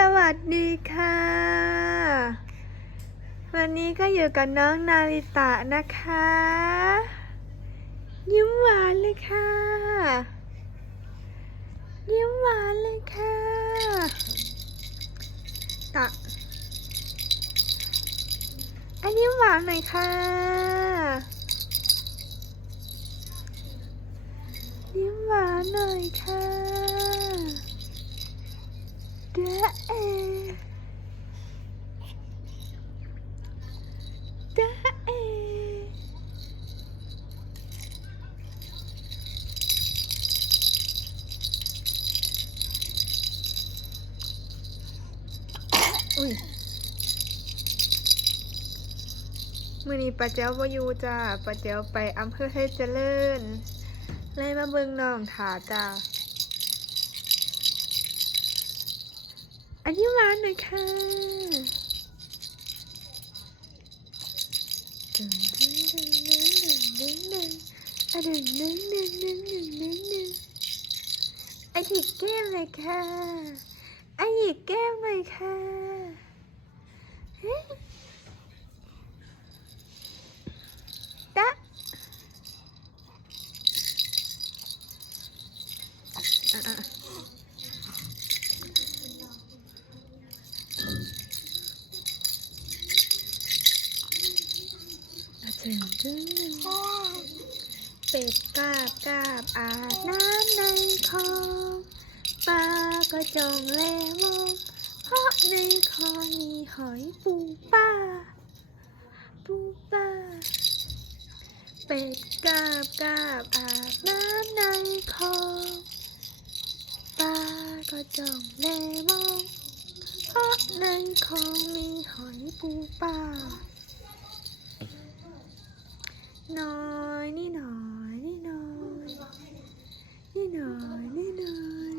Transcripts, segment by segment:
สวัสดีค่ะ วันนี้ก็อยู่กับน้องนาริตะนะคะ ยิ้มหวานเลยค่ะ ยิ้มหวานเลยค่ะ ตะ อันยิ้มหวานหน่อยค่ะ ยิ้มหวานหน่อยค่ะ ป้าเจ้าบ่อยูจ้าป้าเจ้าไปอำเภอให้เจริญเลยมาเบิงน้องถาจ้าอันนี้หวานหน่อยค่ะดึงดึงดึงดึงดึงดึงดึงอะดึงดึงดึงดึงดึงดึงดึงอะหยิกแก้มเลยค่ะอะหยิกแก้มเลยค่ะ เป็ดกาบกาบอาบน้ำในคลองปลาก็จองแลมองเพราะในคลองมีหอยปูป้า ปูป้า เป็ดกาบกาบอาบน้ำในคลองปลาก็จองแลมองเพราะในคลองมีหอยปูป้า น้อยนี่หนอยนี่น้อยนี่น้อยนี่น้อย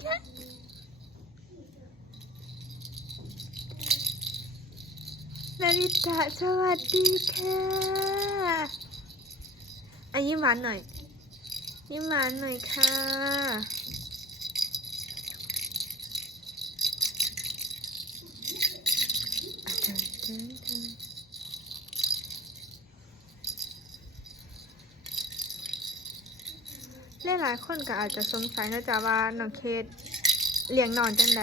แค่ นาริตะสวัสดีค่ะอันยิ้มหวานหน่อย ยิ้มหวานหน่อยค่ะเดินเดินเดินหลายๆคนก็อาจจะสงสัยนะจ๊ะว่าน้องเคสเลี้ยงนอนจังใด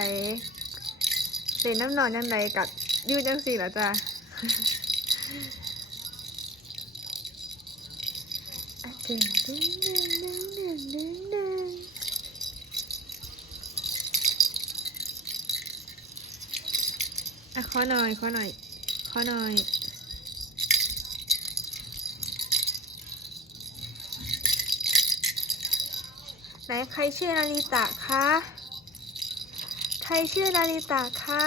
เลี้ยงน้ำนอนจังใดกับยูจังสี่ละจ้ะ อะดึงดึงดึงดึงดึงดึงดึงอะขอหน่อยขอหน่อยขอหน่อยไหนใครชื่อนาริตะคะ ใครชื่อนาริตะคะ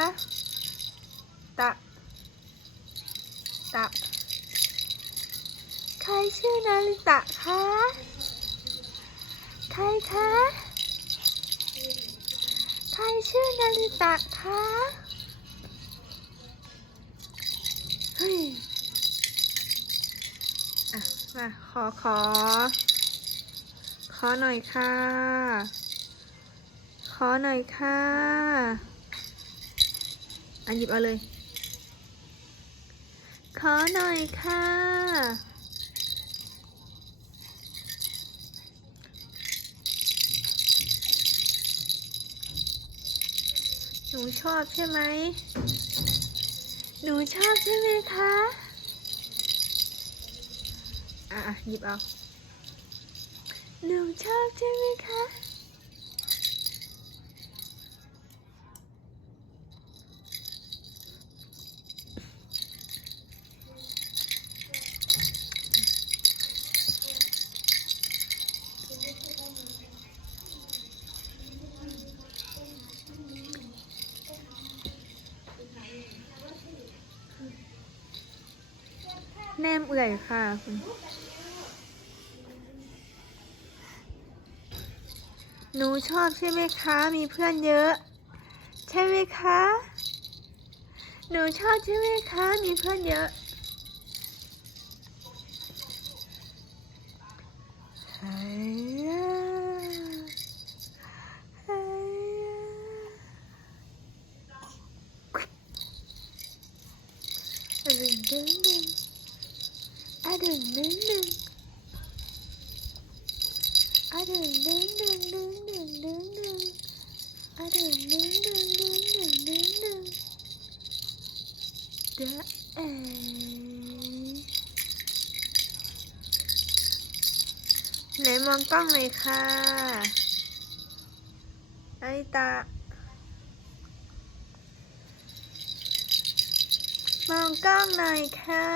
ตะ ตะ ใครชื่อนาริตะคะ ใครคะ ใครชื่อนาริตะคะเฮ้ยอะมาขอขอ ขอหน่อยค่ะ ขอหน่อยค่ะ อันหยิบเอาเลย ขอหน่อยค่ะ หนูชอบใช่ไหม หนูชอบใช่ไหมคะ อะหยิบเอา หนูชอบใช่ไหมคะ แนมเอื่อยค่ะคุณหนูชอบใช่ไหมคะ มีเพื่อนเยอะ ใช่ไหมคะ หนูชอบใช่ไหมคะ มีเพื่อนเยอะ กล้องเลยค่ะไอตามองกล้องหน่อยค่ะ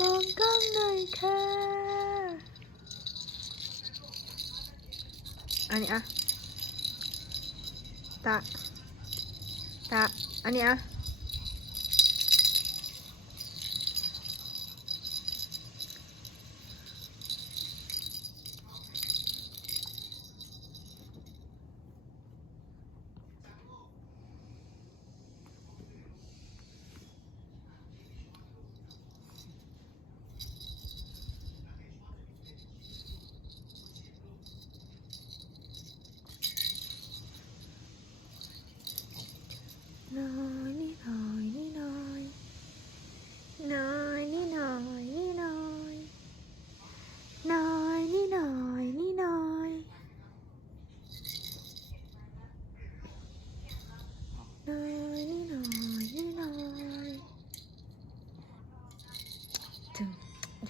มองกล้องหน่อยค่ะ อันนี้อะตาตาอันนี้อะ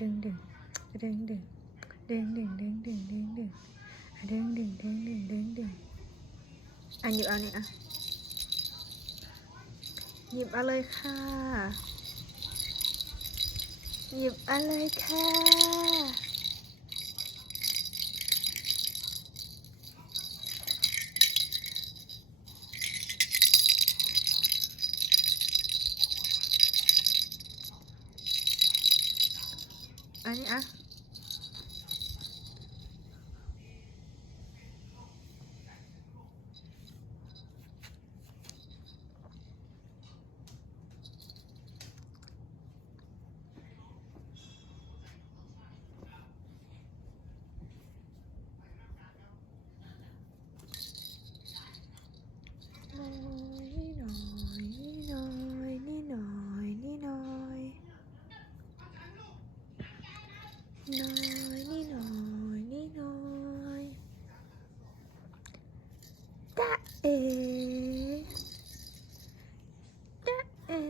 ดึงดึงดึงดึงดึงดึงดึงดึงดึงดึงดึงดึงดึงดึงดึงดึงดึงอันหยิบเอาเนี่ยอะหยิบเอาเลยค่ะ หยิบเอาเลยค่ะ ấy á. เอ๋จ้าเอ๋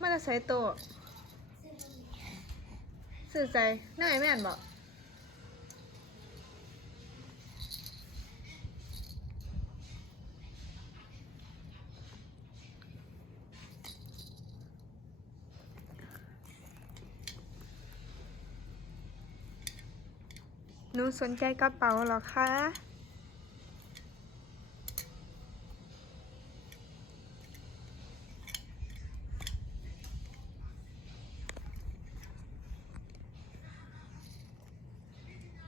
มันจะใส่โตสื่อใจน่าไยแม่นบอก หนูสนใจกระเป๋าหรอคะ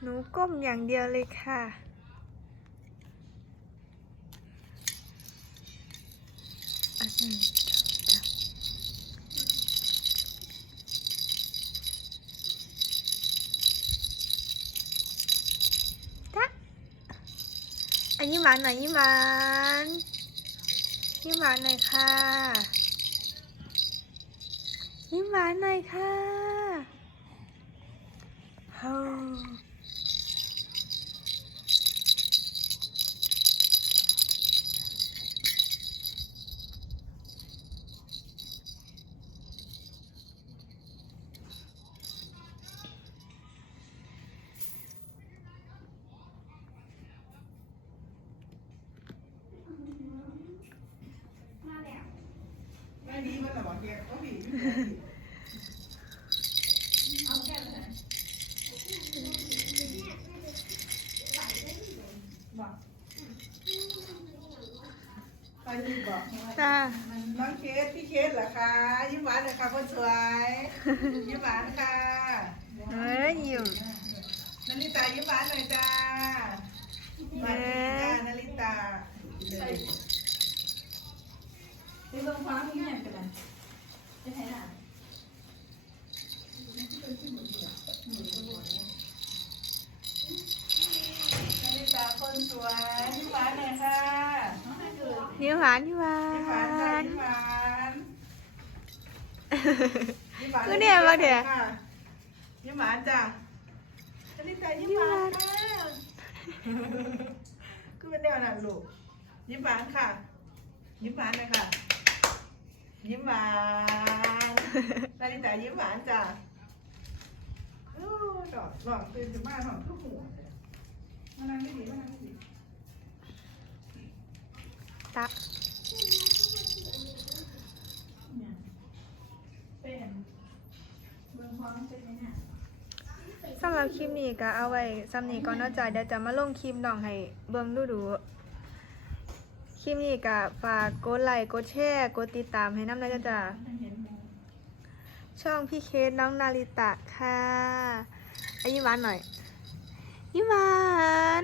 หนูก้มอย่างเดียวเลยค่ะอัน อันนี้หวานหน่อยยิ้มหวานยิ้มหวานหน่อยค่ะยิ้มหวานหน่อยค่ะ ดีมันหรอเกียร์ก็ดีเอาแก้วเลยบอกไปดีบอกจ้าน้องเคสพี่เคสเหรอคะยิ้มหวานเลยค่ะคนสวยยิ้มหวานค่ะเฮ้ยอยู่นาริตายิ้มหวานหน่อยจ้ามาดีจ้านาริตา เป็บิ่งฟ้าที่งานกันนะจะไหนล่ะนาฬิกคนสวยพี่หวานหน่ยค่ะยิ้มหวานยิ้มหวาพี่หวานค่ะน พี่หวานพี่หวาคือเนี่ยวาาเดียว ค่ะพี่หวานจ้ะนิกยิ้มหวานค่ะคือเป็นแนวนั้นลูกยิ้มหวานค่ะ ยิ้มหวานเลยค่ะ ยิ้มหวานนาริตายิ้มหวานจ้ะโอ้ดอกดอกตื่นขึ้นมาหอมทุกหัวเลยมานั่งไม่ดีมานั่งไม่ดีตะเป็นเมืองพร้อมเป็นไงเนี่ยสำหรับคลิปนี้ก็เอาไว้ซ้ำนี้ก่อนเนาะจ้ะเดี๋ยวจะมาลงคลิปน้องให้เบิ่งดูดูๆ คลิปนี้ก็ฝากกดไลค์กดแชร์กดติดตามให้น้ำนะจ๊ะจ้ะช่องพี่เคสน้องนาริตะค่ะอายิ้มหวานหน่อยยิ้มหวาน